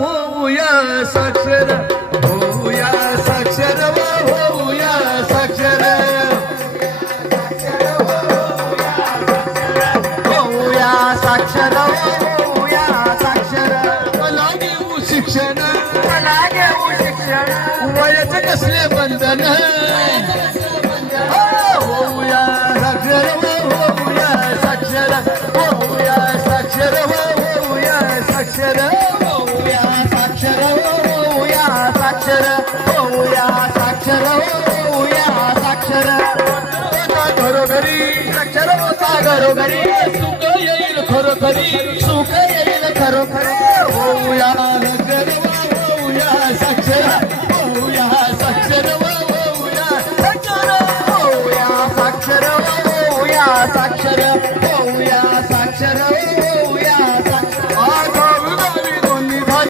होऊया साक्षर होऊया साक्षर होऊया साक्षर होऊया साक्षर होऊया साक्षर मला घेऊ शिक्षण मला घेऊ शिक्षण वयाचे कसले बंधन होऊया साक्षर होऊया साक्षर होऊया साक्षर होऊया साक्षर होऊया साक्षर होऊया साक्षर होऊया साक्षर होऊया साक्षर घरोघरी साक्षर होता घरोघरी सुख येईल खरोखरी सुख येईल खरोखरी होऊया